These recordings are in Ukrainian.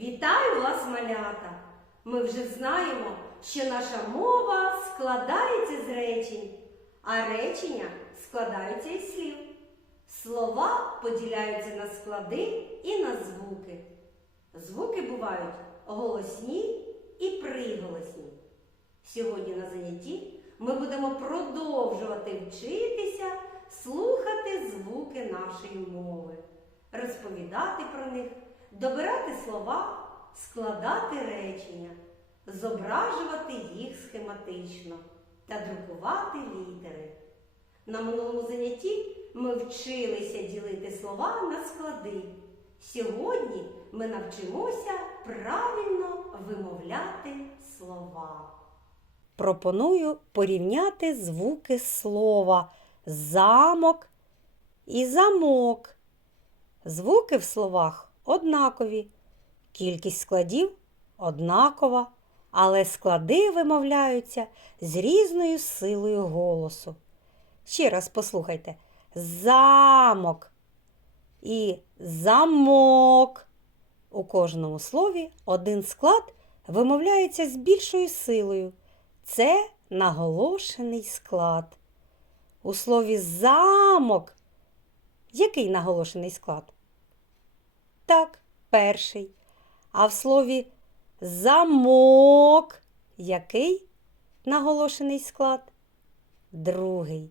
Вітаю вас, малята! Ми вже знаємо, що наша мова складається з речень, а речення складаються із слів. Слова поділяються на склади і на звуки. Звуки бувають голосні і приголосні. Сьогодні на занятті ми будемо продовжувати вчитися слухати звуки нашої мови, розповідати про них, добирати слова, складати речення, зображувати їх схематично та друкувати літери. На минулому занятті ми вчилися ділити слова на склади. Сьогодні ми навчимося правильно вимовляти слова. Пропоную порівняти звуки слова замок і замок. Звуки в словах однакові, кількість складів однакова, але склади вимовляються з різною силою голосу. Ще раз послухайте: замок і замок. У кожному слові один склад вимовляється з більшою силою. Це наголошений склад. У слові замок. Який наголошений склад? Так, перший. А в слові замок. Який наголошений склад? Другий.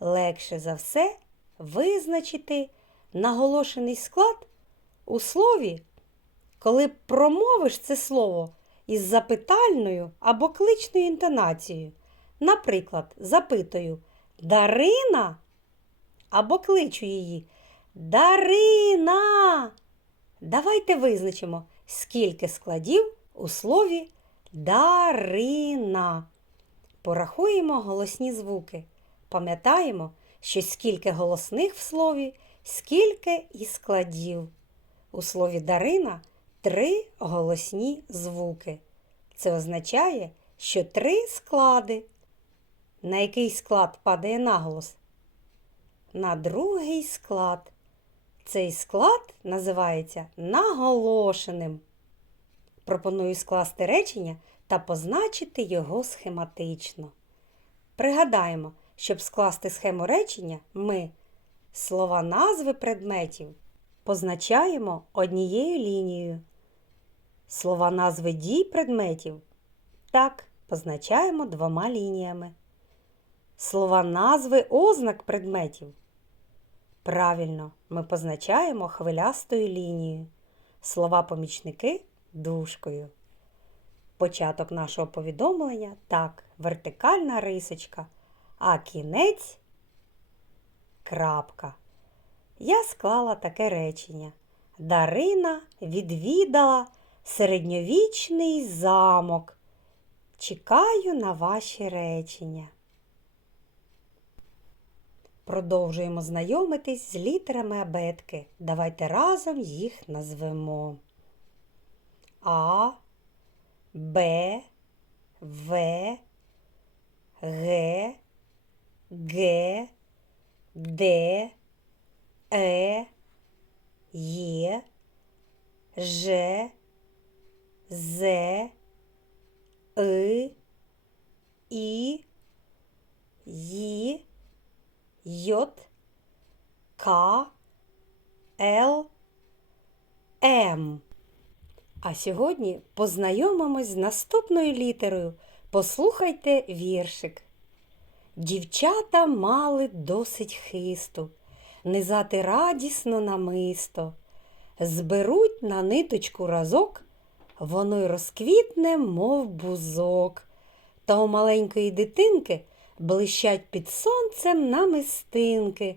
Легше за все визначити наголошений склад у слові, коли промовиш це слово із запитальною або кличною інтонацією. Наприклад, запитую Дарина або кличу її Дарина. Давайте визначимо, скільки складів у слові Дарина. Порахуємо голосні звуки. Пам'ятаємо, що скільки голосних в слові, скільки і складів. У слові Дарина три голосні звуки. Це означає, що три склади. На який склад падає наголос? На другий склад. Цей склад називається наголошеним. Пропоную скласти речення та позначити його схематично. Пригадаємо, щоб скласти схему речення, ми слова назви предметів позначаємо однією лінією. Слова назви дій предметів так позначаємо двома лініями. Слова назви ознак предметів. Правильно, ми позначаємо хвилястою лінією. Слова помічники дужкою. Початок нашого повідомлення так, вертикальна рисочка, а кінець крапка. Я склала таке речення. Дарина відвідала середньовічний замок. Чекаю на ваші речення. Продовжуємо знайомитись з літерами абетки. Давайте разом їх назвемо. А, Б, В, Г, Г, Д, Е, Є, Ж, З, И, І, Ї, Йот, К, Л, М. А сьогодні познайомимось з наступною літерою. Послухайте віршик. Дівчата мали досить хисту, низати радісно намисто. Зберуть на ниточку разок, воно й розквітне, мов бузок. Та у маленької дитинки блищать під сонцем намистинки.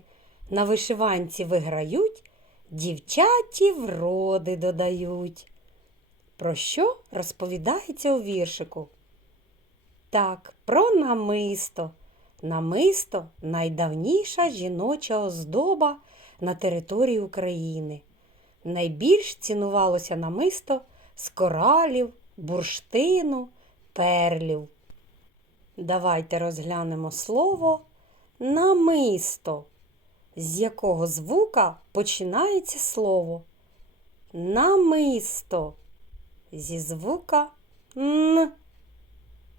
На вишиванці виграють, дівчаті вроди додають. Про що розповідається у віршику? Так, про намисто. Намисто найдавніша жіноча оздоба на території України. Найбільш цінувалося намисто з коралів, бурштину, перлів. Давайте розглянемо слово намисто, з якого звука починається слово. намисто зі звука Н.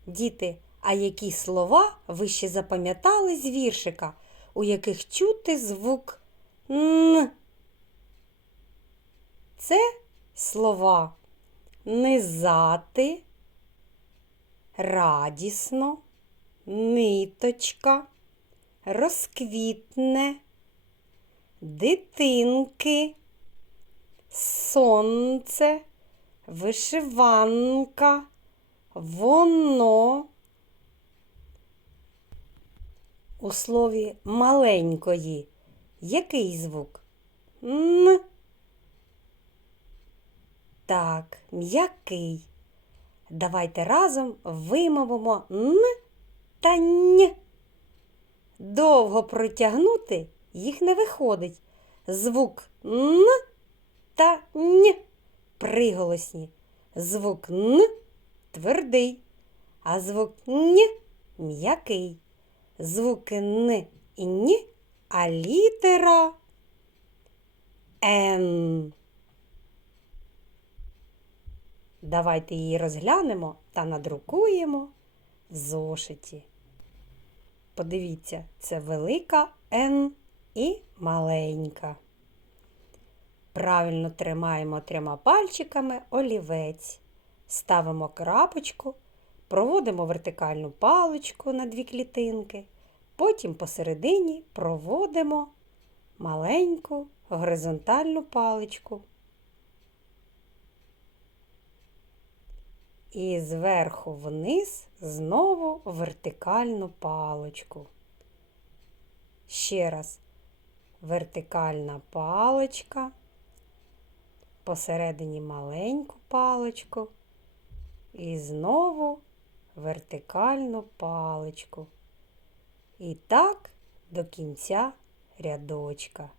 Діти, а які слова ви ще запам'ятали з віршика, у яких чути звук Н? Це слова низати, радісно, ниточка, розквітне, дитинки, сонце, вишиванка, воно. У слові маленької який звук? Н. Так, м'який. Давайте разом вимовимо Н та Н. Довго протягнути їх не виходить. Звук Н та Н приголосні. Звук Н твердий, а звук Н м'який. Звуки Н і Н, а літера Н. Давайте її розглянемо та надрукуємо зошиті. Подивіться, це велика Н і маленька. Правильно тримаємо трьома пальчиками олівець. Ставимо крапочку, проводимо вертикальну паличку на дві клітинки. Потім посередині проводимо маленьку горизонтальну паличку. І зверху вниз знову вертикальну паличку. Ще раз вертикальна паличка, посередині маленьку паличку і знову вертикальну паличку. І так до кінця рядочка.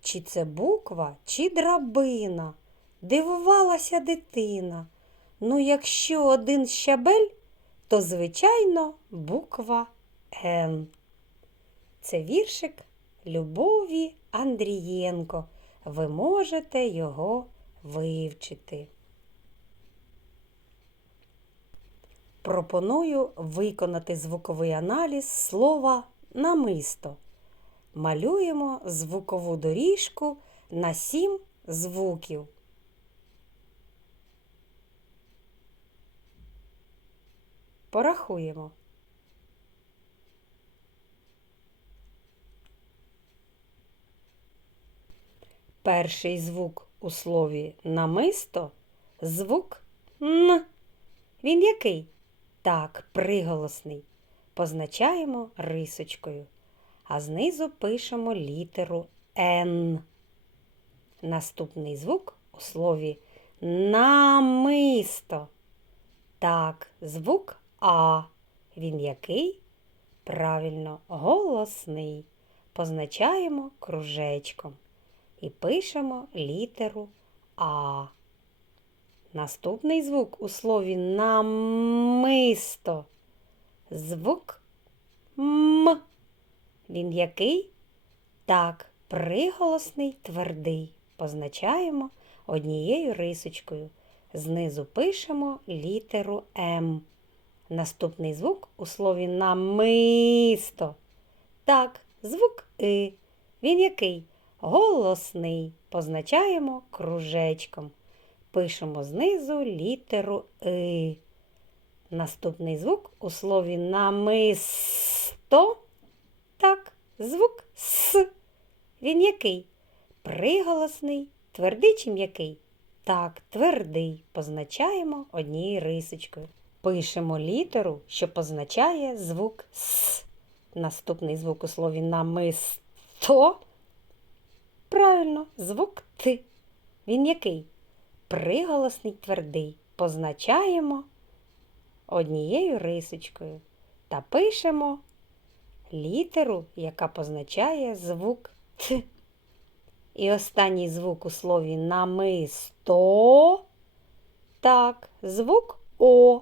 Чи це буква, чи драбина? Дивувалася дитина. Ну, якщо один щабель, то, звичайно, буква Н. Це віршик Любові Андрієнко. Ви можете його вивчити. Пропоную виконати звуковий аналіз слова намисто. Малюємо звукову доріжку на сім звуків. Порахуємо. Перший звук у слові намисто звук Н. Він який? Так, приголосний. Позначаємо рисочкою, а знизу пишемо літеру Н. Наступний звук у слові намисто. Так, звук А. Він який? Правильно, голосний. Позначаємо кружечком і пишемо літеру А. Наступний звук у слові намисто. Звук М. Він який? Так, приголосний твердий. Позначаємо однією рисочкою. Знизу пишемо літеру М. Наступний звук у слові намисто. Так, звук И. Він який? Голосний. Позначаємо кружечком. Пишемо знизу літеру И. Наступний звук у слові намисто. Так, звук С. Він який? Приголосний, твердий чи м'який? Так, твердий. Позначаємо однією рисочкою. Пишемо літеру, що позначає звук С. Наступний звук у слові намисто. Правильно, звук Т. Він який? Приголосний твердий. Позначаємо однією рисочкою та пишемо літеру, яка позначає звук Т. І останній звук у слові намисто. Так, звук О.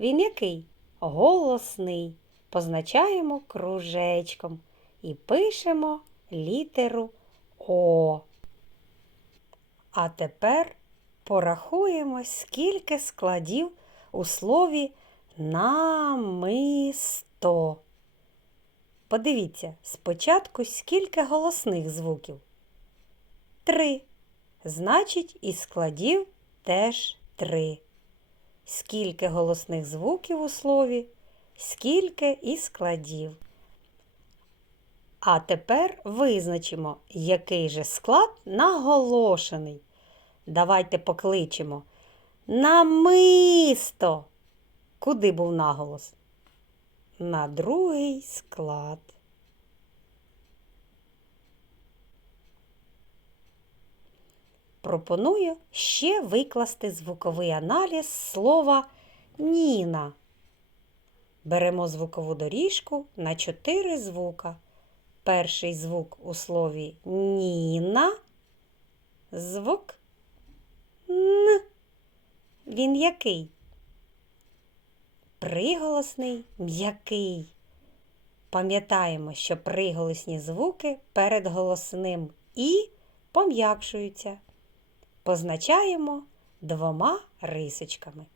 Він який? Голосний. Позначаємо кружечком і пишемо літеру О. А тепер порахуємо, скільки складів у слові намисто. Подивіться, спочатку скільки голосних звуків? Три. Значить, і складів теж три. Скільки голосних звуків у слові, скільки і складів. А тепер визначимо, який же склад наголошений. Давайте покличемо. Намисто. Куди був наголос? На другий склад. Пропоную ще викласти звуковий аналіз слова Ніна. Беремо звукову доріжку на чотири звука. Перший звук у слові Ніна. Звук Н. Він який? Приголосний м'який. Пам'ятаємо, що приголосні звуки перед голосним І пом'якшуються. Позначаємо двома рисочками.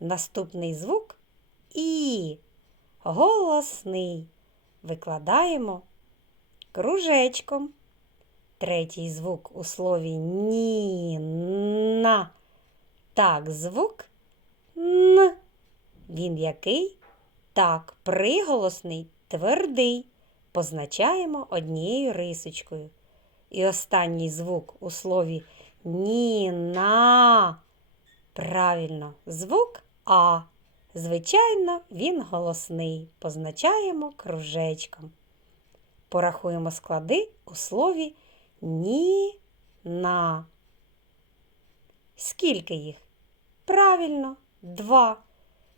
Наступний звук І. Голосний. Викладаємо кружечком. Третій звук у слові ніна. Так, звук Н. Він який? Так, приголосний, твердий. Позначаємо однією рисочкою. І останній звук у слові Ніна. Правильно, звук А. Звичайно, він голосний. Позначаємо кружечком. Порахуємо склади у слові Ніна. Скільки їх? Правильно, два.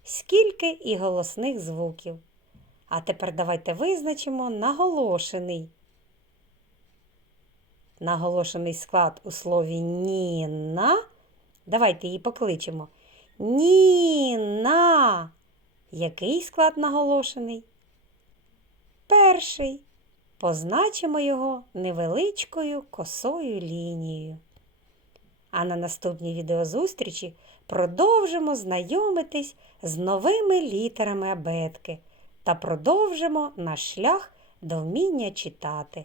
Скільки і голосних звуків. А тепер давайте визначимо наголошений. Наголошений склад у слові Ніна. Давайте її покличемо. Ніна. Який склад наголошений? Перший. Позначимо його невеличкою косою лінією. А на наступній відеозустрічі продовжимо знайомитись з новими літерами абетки та продовжимо наш шлях до вміння читати.